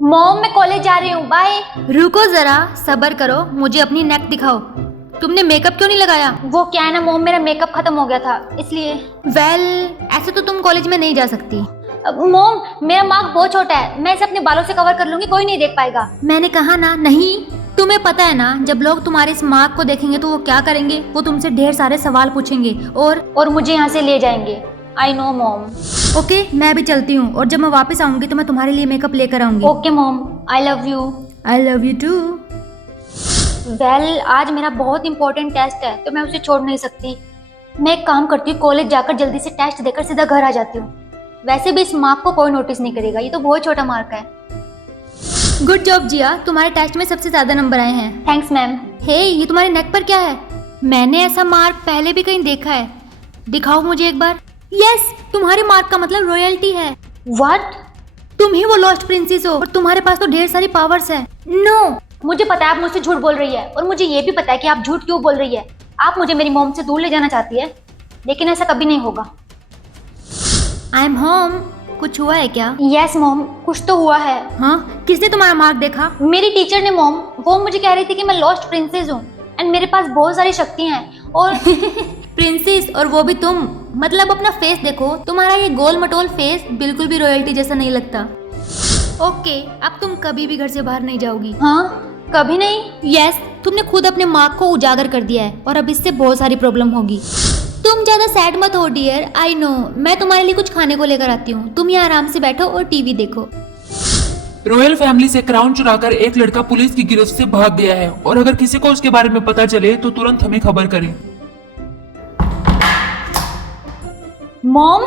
Mom मैं college जा रही हूँ, बाय। रुको जरा, सब्र करो, मुझे अपनी नेक दिखाओ। तुमने मेकअप क्यों नहीं लगाया? वो क्या है ना मॉम, मेरा मेकअप खत्म हो गया था इसलिए। ऐसे तो तुम कॉलेज में नहीं जा सकती। मॉम मेरा मार्क बहुत छोटा है, मैं इसे अपने बालों से कवर कर लूंगी, कोई नहीं देख पाएगा। मैंने कहा ना नहीं। तुम्हें पता है ना, जब लोग तुम्हारे इस मार्क को देखेंगे तो वो क्या करेंगे? वो तुमसे ढेर सारे सवाल पूछेंगे और मुझे यहाँ से ले जाएंगे। I know mom. ओके, मैं भी चलती हूँ और जब मैं वापस आऊंगी तो मैं तुम्हारे लिए मेकअप लेकर आऊंगी। Okay mom, I love you. I love you too. आज मेरा बहुत इंपॉर्टेंट टेस्ट है तो मैं उसे छोड़ नहीं सकती। मैं एक काम करती हूँ, कॉलेज जाकर जल्दी से टेस्ट देकर सीधा घर आ जाती हूँ। वैसे भी इस मार्क को कोई नोटिस नहीं करेगा, ये तो बहुत छोटा मार्क है। गुड जॉब जिया, तुम्हारे टेस्ट में सबसे ज्यादा नंबर आए हैं। Thanks ma'am. हे, ये तुम्हारे नेक पर क्या है? मैंने ऐसा मार्क पहले भी कहीं देखा है, दिखाओ मुझे एक बार। यस, तुम्हारे मार्क का मतलब रॉयल्टी है। व्हाट? तुम ही वो लॉस्ट प्रिंसेस हो और तुम्हारे पास तो ढेर सारी पावर्स है। नो, मुझे पता है आप मुझसे झूठ बोल रही है और मुझे ये भी पता है कि आप झूठ क्यों बोल रही है। आप मुझे मेरी मॉम से दूर ले जाना चाहती है, लेकिन ऐसा कभी नहीं होगा। I am home. कुछ हुआ है क्या? यस मॉम, कुछ तो हुआ है। हाँ, किसने तुम्हारा मार्क देखा? मेरी टीचर ने मॉम। वो मुझे कह रही थी कि मैं लॉस्ट प्रिंसेस हूँ एंड मेरे पास बहुत सारी शक्तियाँ हैं और प्रिंसेस, और वो भी तुम। मतलब अपना फेस देखो, तुम्हारा ये गोल मटोल फेस बिल्कुल भी रॉयल्टी जैसा नहीं लगता। ओके, अब तुम कभी भी घर से बाहर नहीं जाओगी। हाँ, कभी नहीं। यस, तुमने खुद अपने मार्क को उजागर कर दिया है और अब इससे बहुत सारी प्रॉब्लम होगी। तुम ज्यादा सैड मत हो डियर, आई नो। मैं तुम्हारे लिए कुछ खाने को लेकर आती हूँ, तुम यहाँ आराम से बैठो और टीवी देखो। रॉयल फैमिली से क्राउन चुराकर एक लड़का पुलिस की गिरफ्त से भाग गया है और अगर किसी को उसके बारे में पता चले तो तुरंत हमें खबर करें। मॉम,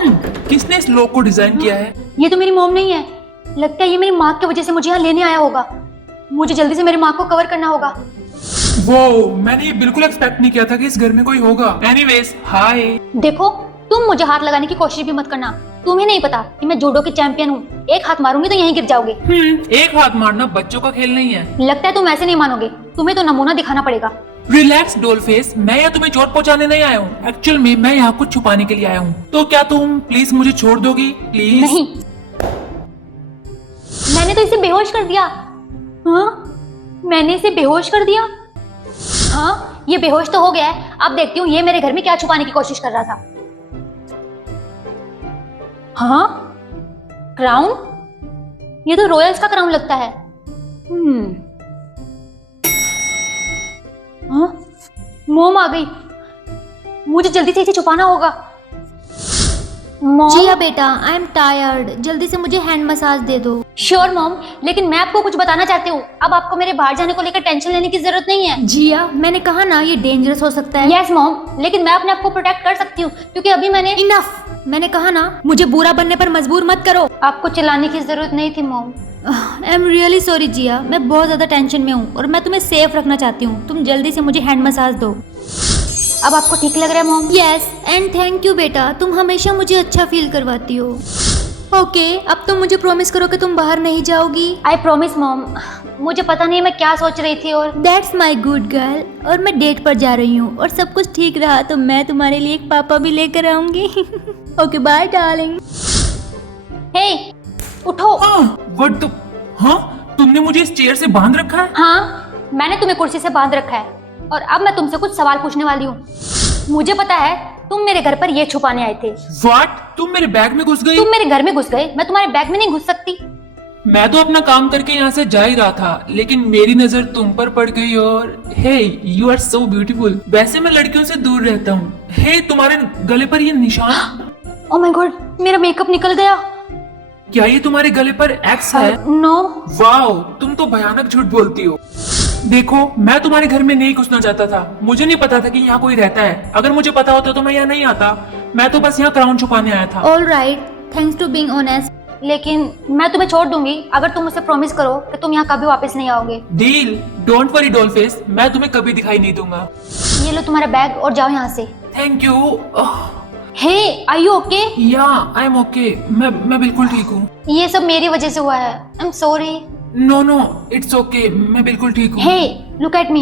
किसने इस लोग को डिजाइन किया है? ये तो मेरी मॉम नहीं है। लगता है ये मेरी मार्क की वजह से मुझे यहाँ लेने आया होगा। मुझे जल्दी से मेरे मार्क को कवर करना होगा। वो मैंने ये बिल्कुल एक्सपेक्ट नहीं किया था कि इस घर में कोई होगा। एनीवेज, हाय। देखो, तुम मुझे हाथ लगाने की कोशिश भी मत करना। तुम्हें नहीं पता कि मैं जूडो की चैंपियन हूँ। एक हाथ मारूंगी तो यहीं गिर जाओगे। एक हाथ मारना बच्चों का खेल नहीं है। लगता है तुम ऐसे नहीं मानोगे, तुम्हें तो नमूना दिखाना पड़ेगा। रिलैक्स डोलफेस, मैं यहाँ तुम्हें चोट पहुँचाने नहीं आया हूँ। एक्चुअल में मैं यहाँ कुछ छुपाने के लिए आया हूँ। तो क्या तुम प्लीज मुझे छोड़ दोगी? प्लीज। नहीं, मैंने तो इसे बेहोश कर दिया। हाँ, मैंने इसे बेहोश कर दिया। हाँ, ये बेहोश तो हो गया है। अब देखती हूँ ये मेरे घर में क्या छुपाने की कोशिश कर रहा था। हाँ, क्राउन? ये तो रॉयल्स का क्राउन लगता है। हाँ, मॉम आ गई। मुझे जल्दी से इसे छुपाना होगा। मॉम। जिया बेटा, आई एम टायर्ड, जल्दी से मुझे हैंड मसाज दे दो। श्योर मॉम, लेकिन मैं आपको कुछ बताना चाहती हूँ। अब आपको मेरे बाहर जाने को लेकर टेंशन लेने की जरूरत नहीं है। जिया, मैंने कहा ना ये डेंजरस हो सकता है। यस मॉम, लेकिन मैं अपने आप को प्रोटेक्ट कर सकती हूँ क्योंकि अभी मैंने। इनफ, मैंने कहा ना, मुझे बुरा बनने पर मजबूर मत करो। आपको चिल्लाने की जरूरत नहीं थी mom. I am really sorry Jiya, मैं बहुत ज्यादा टेंशन में हूँ और मैं तुम्हें सेफ रखना चाहती हूँ। तुम जल्दी से मुझे हैंड मसाज दो। अब आपको ठीक लग रहा है mom? Yes, and thank you बेटा, तुम हमेशा मुझे अच्छा फील करवाती हो। ओके, अब तुम मुझे प्रॉमिस करो कि तुम बाहर नहीं जाओगी। I promise mom. मुझे पता नहीं मैं क्या सोच रही थी और दैट्स माई गुड गर्ल। और मैं डेट पर जा रही हूँ और सब कुछ ठीक रहा तो मैं तुम्हारे लिए एक पापा भी लेकर आऊंगी। Okay, bye darling. हे, उठो। What the? हाँ, तुमने मुझे इस चेयर से बांध रखा है? हाँ, मैंने तुम्हें कुर्सी से बांध रखा है और अब मैं तुमसे कुछ सवाल पूछने वाली हूँ। मुझे पता है तुम मेरे घर पर ये छुपाने आए थे। व्हाट? तुम मेरे बैग में घुस गई? तुम मेरे घर में घुस गए, मैं तुम्हारे बैग में नहीं घुस सकती। मैं तो अपना काम करके यहाँ से जा ही रहा था, लेकिन मेरी नजर तुम पर पड़ गई और हे, यू आर सो ब्यूटीफुल। वैसे मैं लड़कियों से दूर रहता हूँ। हे, तुम्हारे गले पर ये निशान। ओह माय गॉड, मेरा मेकअप निकल गया। क्या ये तुम्हारे गले पर एक्स है? नो। वाओ, तुम तो भयानक झूठ बोलती हो। देखो, मैं तुम्हारे घर में नहीं घुसना चाहता था। मुझे नहीं पता था कि यहाँ कोई रहता है। अगर मुझे पता होता तो मैं यहाँ नहीं आता। मैं तो बस यहाँ क्राउन छुपाने आया था। All right, thanks to being honest. लेकिन मैं तुम्हें छोड़ दूंगी अगर तुम मुझसे प्रॉमिस करो कि तुम यहाँ कभी वापस नहीं आओगे। डील? डोंट वरी डॉलफेस, मैं तुम्हें कभी दिखाई नहीं दूंगा। ये लो तुम्हारा बैग और जाओ यहाँ से। Thank you. Hey, are you okay? Yeah, I M okay. मैं बिल्कुल ठीक हूँ। ये सब मेरी वजह से हुआ है। I am sorry. No no, it's okay, मैं बिल्कुल ठीक हूँ। Hey, look at me.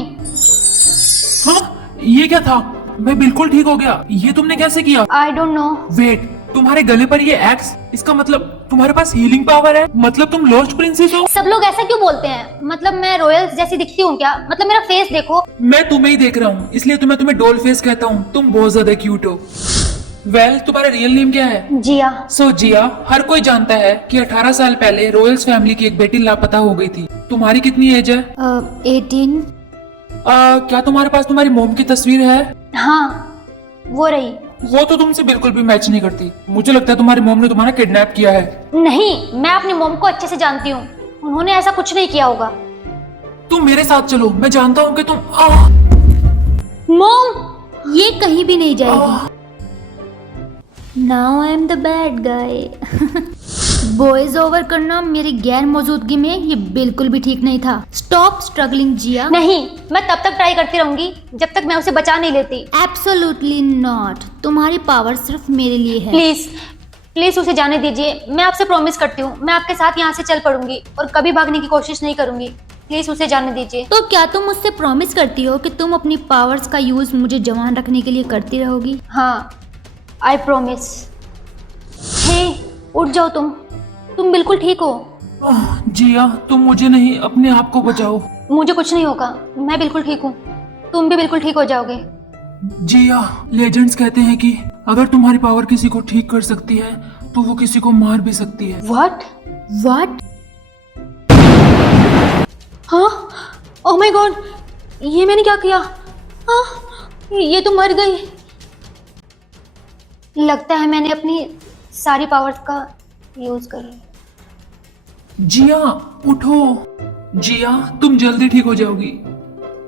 हाँ, ये क्या था? मैं बिल्कुल ठीक हो गया। ये तुमने कैसे किया? I don't know. वेट, तुम्हारे गले पर ये एक्स, इसका मतलब तुम्हारे पास हीलिंग पावर है, मतलब तुम लॉस्ट प्रिंसेस हो। सब लोग ऐसा क्यों बोलते हैं? मतलब मैं रॉयल्स जैसी दिखती हूँ क्या? मतलब मेरा फेस देखो। मैं तुम्हें ही देख रहा हूँ, इसलिए तो मैं तुम्हें डॉल फेस कहता हूँ। तुम बहुत ज्यादा क्यूट हो। वेल, तुम्हारा रियल नेम क्या है? जिया। सो जिया, हर कोई जानता है कि 18 साल पहले रॉयल्स फैमिली की एक बेटी लापता हो गई थी। तुम्हारी कितनी एज है? 18। क्या तुम्हारे पास तुम्हारी मोम की तस्वीर है? हाँ, वो रही। वो तो तुमसे बिल्कुल भी मैच नहीं करती। मुझे लगता है तुम्हारी मोम ने तुम्हारा किडनैप किया है। नहीं, मैं अपनी मोम को अच्छे से जानती हूँ, उन्होंने ऐसा कुछ नहीं किया होगा। तुम मेरे साथ चलो, मैं जानता हूँ कि तुम मोम, ये कहीं भी नहीं जाएगी। Now I am the bad guy. Boys over करना मेरी गैर मौजूदगी में ये बिल्कुल भी ठीक नहीं था। स्टॉप स्ट्रगलिंग जिया। नहीं, मैं तब तक ट्राई करती रहूंगी जब तक मैं उसे बचा नहीं लेती। Absolutely not. तुम्हारी पावर सिर्फ मेरे लिए है। प्लीज प्लीज उसे जाने दीजिए। मैं आपसे प्रॉमिस करती हूँ, मैं आपके साथ यहाँ से चल पड़ूंगी और कभी भागने की कोशिश नहीं करूंगी। प्लीज उसे जाने दीजिए। तो क्या तुम मुझसे प्रॉमिस करती हो कि तुम अपनी पावर्स का यूज मुझे जवान रखने के लिए करती रहोगी? हाँ, आई प्रॉमिस। हे, उठ जाओ तुम बिल्कुल ठीक हो। जिया, तुम मुझे नहीं, अपने आप को बचाओ। मुझे कुछ नहीं होगा, मैं बिल्कुल ठीक हूँ। तुम भी बिल्कुल ठीक हो जाओगे। जिया, लेजेंड्स कहते हैं कि अगर तुम्हारी पावर किसी को ठीक कर सकती है तो वो किसी को मार भी सकती है। व्हाट? व्हाट? हाँ, ओह माय गॉड, ये मैंने क्या किया? हाँ, ये तो मर गई। लगता है मैंने अपनी सारी पावर्स का यूज कर लिया। जिया, उठो। जिया, तुम जल्दी ठीक हो जाओगी।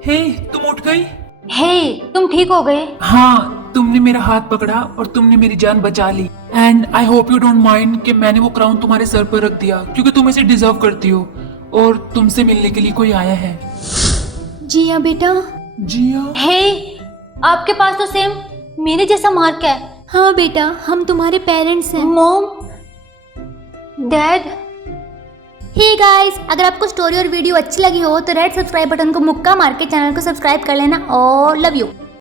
हे, तुम उठ गई? हे, तुम ठीक हो गए? हाँ, तुमने मेरा हाथ पकड़ा और तुमने मेरी जान बचा ली। And I hope you don't mind कि मैंने वो क्राउन तुम्हारे सर पर रख दिया, क्योंकि तुम इसे डिजर्व करती हो और तुमसे मिलने के लिए कोई आया है। जिया बेटा। जिया। हे, आपके पास तो सेम मेरे जैसा मार्क है। हाँ बेटा, हम तुम्हारे पेरेंट्स हैं। Mom, dad. हे गाइस, अगर आपको स्टोरी और वीडियो अच्छी लगी हो तो रेड सब्सक्राइब बटन को मुक्का मार के चैनल को सब्सक्राइब कर लेना और लव यू।